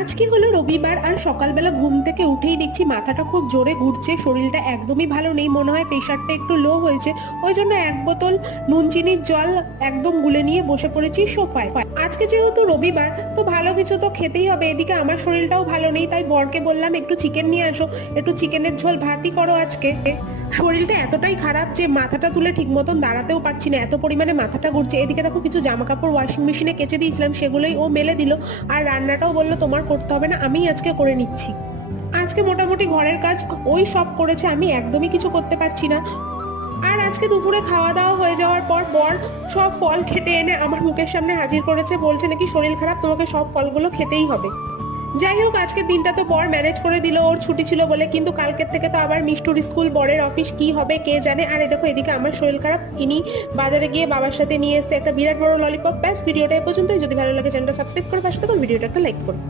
আজকে হলো রবিবার আর সকালবেলা ঘুম থেকে উঠেই দেখছি মাথাটা খুব জোরে ঘুরছে, শরীরটা একদমই ভালো নেই, মনে হয় প্রেশারটা একটু লো হয়েছে। ওই জন্য এক বোতল নুন চিনির জল একদম গুলে নিয়ে বসে পড়েছি সোফায়। আজকে যেহেতু রবিবার তো ভালো কিছু তো খেতেই হবে, এদিকে আমার শরীরটাও ভালো নেই, তাই বরকে বললাম একটু চিকেন নিয়ে আসো, একটু চিকেনের ঝোল ভাতই করো আজকে। শরীরটা এতটাই খারাপ যে মাথাটা তুলে ঠিক মতন দাঁড়াতেও পারছি না, এত পরিমাণে মাথাটা ঘুরছে। এদিকে দেখো কিছু জামা কাপড় ওয়াশিং মেশিনে কেচে দিয়েছিলাম, সেগুলোই ও মেলে দিল। আর রান্নাটাও বললো তোমার করতে হবে না, আমি আজকে করে নিচ্ছি। আজকে মোটামুটি ঘরের কাজ ওই সব করেছে, আমি একদমই কিছু করতে পারছি না। আর আজকে দুপুরে খাওয়া দাওয়া হয়ে যাওয়ার পর বর সব ফল কেটে এনে আমার মুখের সামনে হাজির করেছে, বলছে নাকি শরীর খারাপ, তোমাকে সব ফলগুলো খেতেই হবে। যাই হোক, আজকের দিনটা তো বর ম্যানেজ করে দিল, ওর ছুটি ছিল বলে। কিন্তু কালকের থেকে তো আবার মিষ্টুর স্কুল, বরের অফিস, কি হবে কে জানে। আর এই দেখো এদিকে আমার শরীর খারাপ, ইনি বাজারে গিয়ে বাবার সাথে নিয়ে এসছে একটা বিরাট বড় ললিপপ। ব্যাস, ভিডিওটা এ পর্যন্তই। যদি ভালো লাগে চ্যানেলটা সাবস্ক্রাইব করে পাশে থাকুন, ভিডিওটা একটা লাইক করুন।